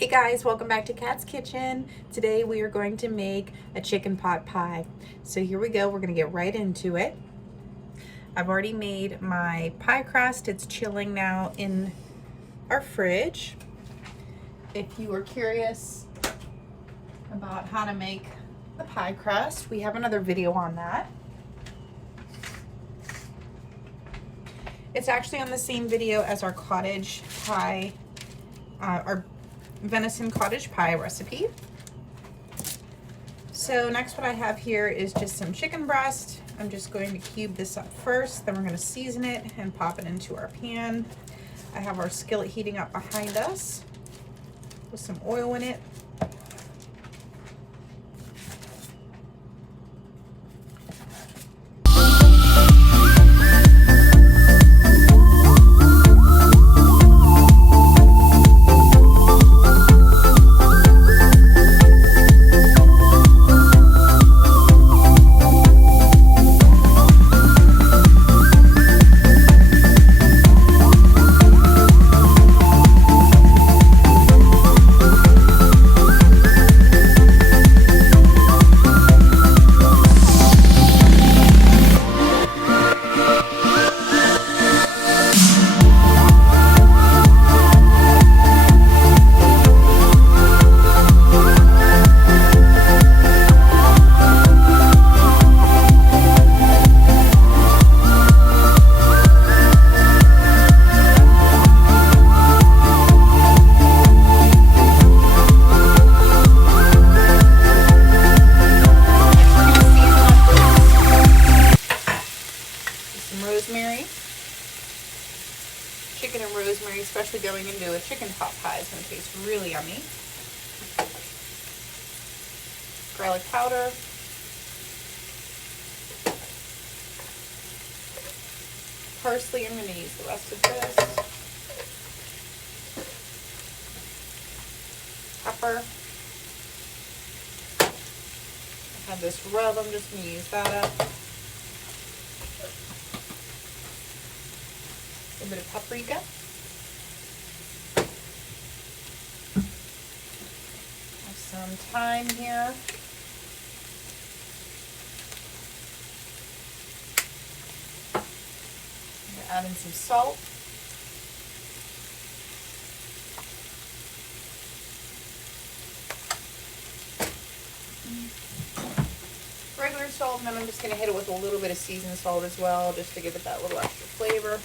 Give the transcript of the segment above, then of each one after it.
Hey guys, welcome back to Kat's Kitchen. Today we are going to make a chicken pot pie. So here we go, we're gonna get right into it. I've already made my pie crust. It's chilling now in our fridge. If you are curious about how to make the pie crust, we have another video on that. It's actually on the same video as our cottage pie, our venison cottage pie recipe. So next what I have here is just some chicken breast. I'm just going to cube this up first, then we're going to season it and pop it into our pan. I have our skillet heating up behind us with some oil in it. Rosemary. Chicken and rosemary, especially going into a chicken pot pie, is going to taste really yummy. Garlic powder. Parsley, I'm going to use the rest of this. Pepper. I have this rub, I'm just going to use that up. A bit of paprika. Have some thyme here. Add in some salt. Regular salt, and then I'm just going to hit it with a little bit of seasoned salt as well, just to give it that little extra flavor.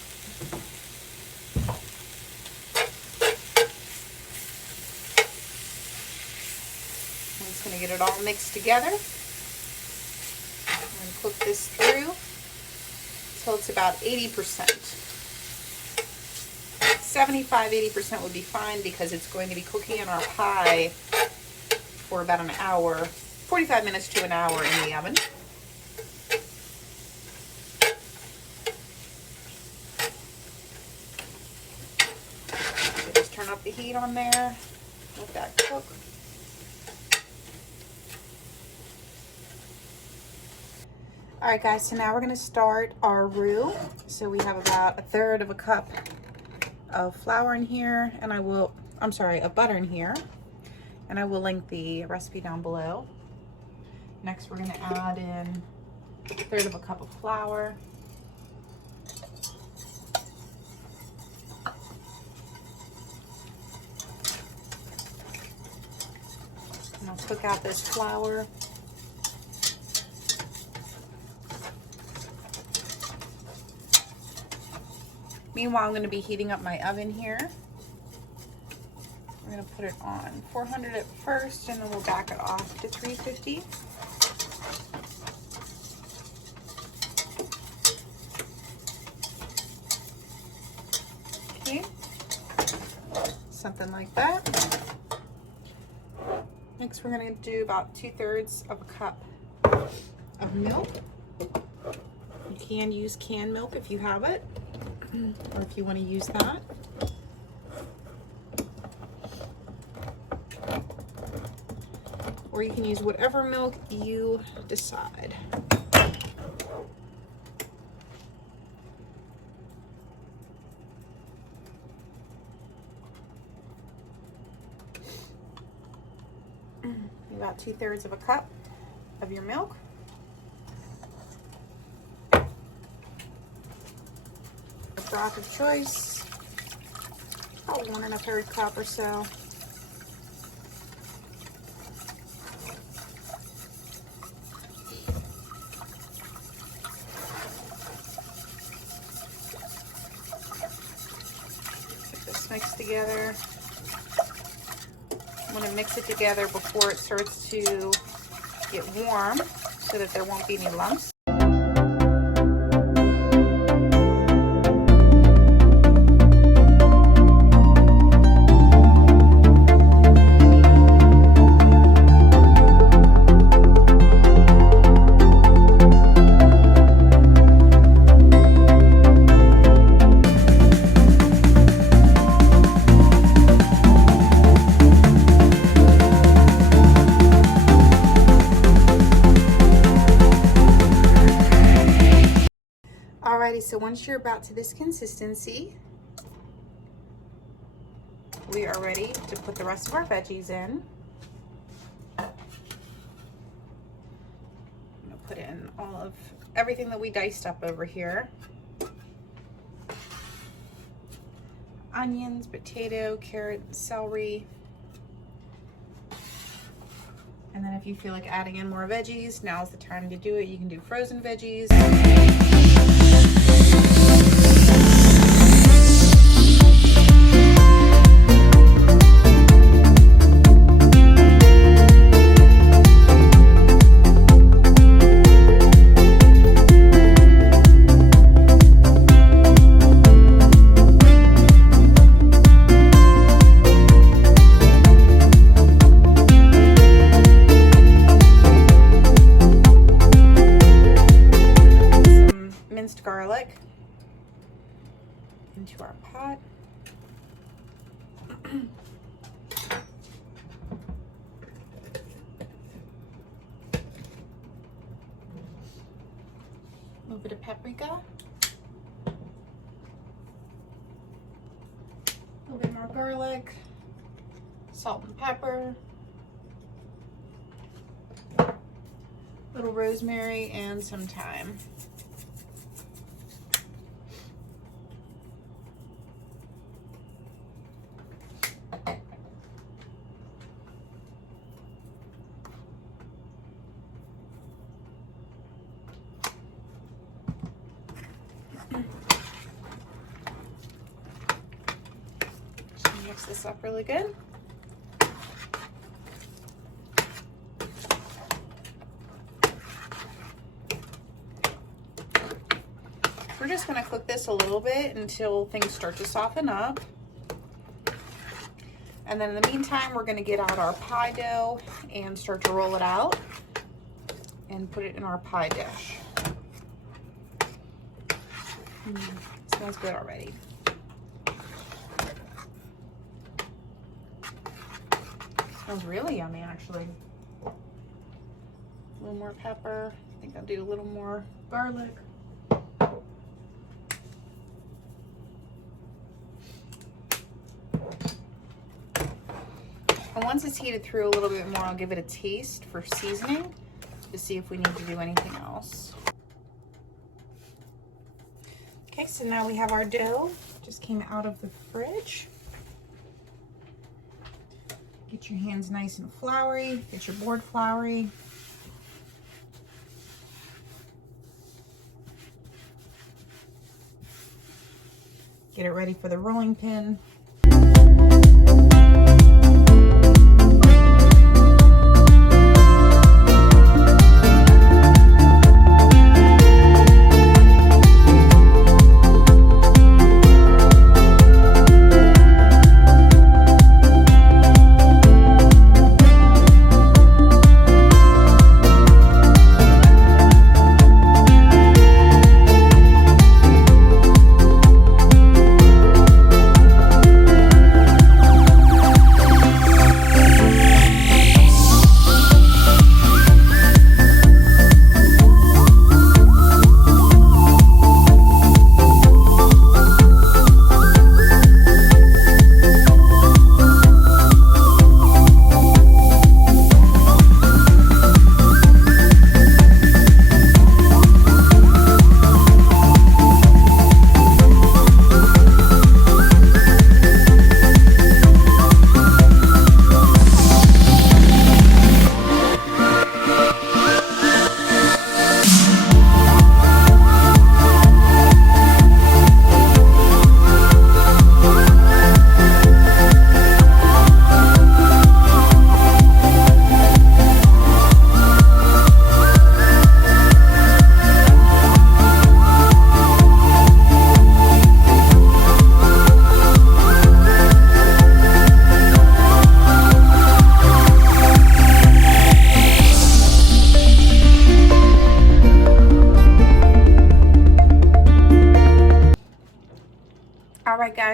I'm just going to get it all mixed together. I'm going to cook this through until it's about 80%. 75–80% would be fine because it's going to be cooking in our pie for about an hour, 45 minutes to an hour in the oven. So just turn up the heat on there, let that cook. Alright guys, so now we're going to start our roux. So we have about 1/3 of a cup of flour in here, and of butter in here, and I will link the recipe down below. Next we're going to add in 1/3 of a cup of flour. And I'll cook out this flour. Meanwhile, I'm going to be heating up my oven here. I'm going to put it on 400 at first, and then we'll back it off to 350. Okay, something like that. Next, we're going to do about 2/3 of a cup of milk. You can use canned milk if you have it, or if you want to use that. Or you can use whatever milk you decide. about 2/3 of a cup of your milk. A broth of choice, about 1 1/3 cup or so. Get this mixed together. I'm going to mix it together before it starts to get warm so that there won't be any lumps. Alrighty, so once you're about to this consistency, we are ready to put the rest of our veggies in. I'm gonna put in everything that we diced up over here. Onions, potato, carrot, celery. And then if you feel like adding in more veggies, now's the time to do it. You can do frozen veggies. Garlic into our pot. A little bit of paprika. A little bit more garlic. Salt and pepper. A little rosemary and some thyme. Mix this up really good. We're just going to cook this a little bit until things start to soften up. And then in the meantime, we're going to get out our pie dough and start to roll it out and put it in our pie dish. Smells good already. Smells really yummy, actually. A little more pepper. I think I'll do a little more garlic. And once it's heated through a little bit more, I'll give it a taste for seasoning to see if we need to do anything else. Okay, so now we have our dough. Just came out of the fridge. Get your hands nice and floury. Get your board floury. Get it ready for the rolling pin.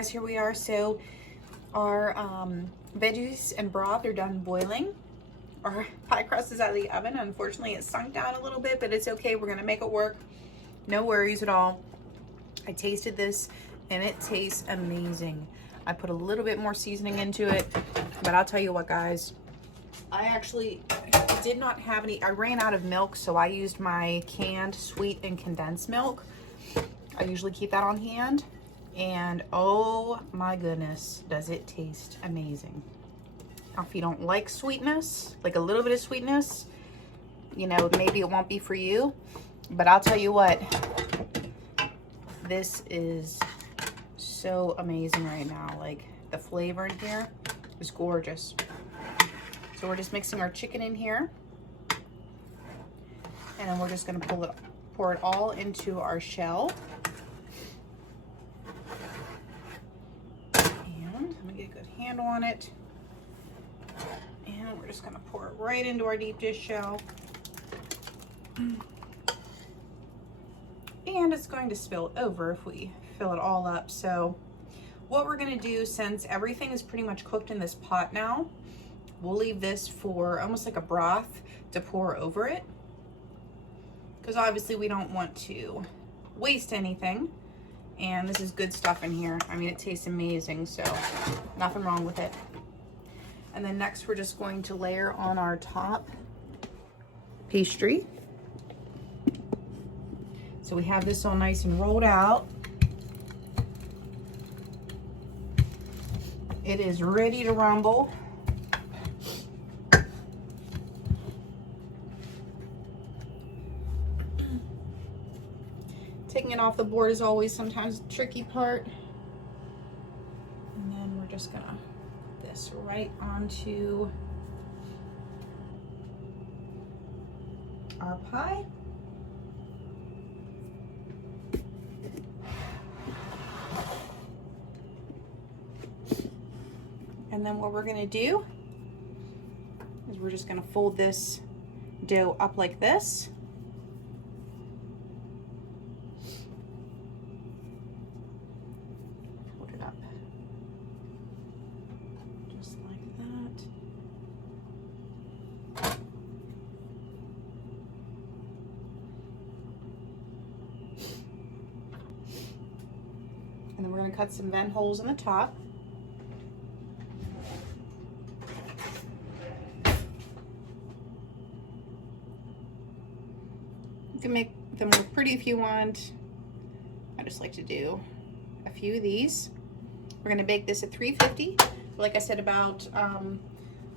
guys, here we are. So our veggies and broth are done boiling. Our pie crust is out of the oven. Unfortunately, it sunk down a little bit, but it's okay. We're gonna make it work. No worries at all. I tasted this and it tastes amazing. I put a little bit more seasoning into it, but I'll tell you what, guys, I actually did not have any. I ran out of milk, so I used my canned sweet and condensed milk. I usually keep that on hand, and oh my goodness, does it taste amazing. Now, if you don't like sweetness, like a little bit of sweetness, you know, maybe it won't be for you, but I'll tell you what, this is so amazing right now. Like, the flavor in here is gorgeous. So we're just mixing our chicken in here, and then we're just gonna pour it all into our shell. And I'm gonna get a good handle on it. And we're just gonna pour it right into our deep dish shell. And it's going to spill over if we fill it all up. So what we're gonna do, since everything is pretty much cooked in this pot now, we'll leave this for almost like a broth to pour over it, because obviously we don't want to waste anything. And this is good stuff in here. I mean, it tastes amazing, so nothing wrong with it. And then next we're just going to layer on our top pastry. So we have this all nice and rolled out. It is ready to rumble. Taking it off the board is always sometimes the tricky part. And then we're just gonna put this right onto our pie. And then what we're gonna do is we're just gonna fold this dough up like this. Fold it up just like that. And then we're gonna cut some vent holes in the top. You can make them look pretty if you want. I just like to do a few of these. We're gonna bake this at 350, like I said, about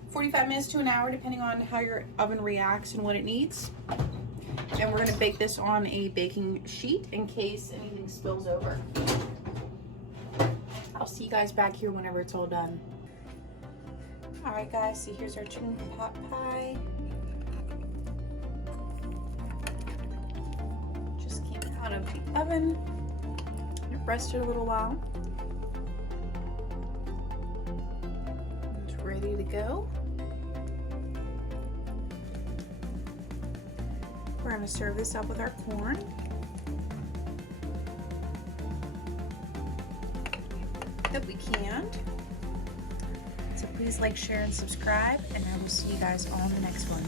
45 minutes to an hour, depending on how your oven reacts and what it needs. And we're gonna bake this on a baking sheet in case anything spills over. I'll see you guys back here whenever it's all done. All right, guys, so here's our chicken pot pie. Out of the oven. It rested a little while. It's ready to go. We're going to serve this up with our corn. That we canned. So please like, share, and subscribe, and I will see you guys on the next one.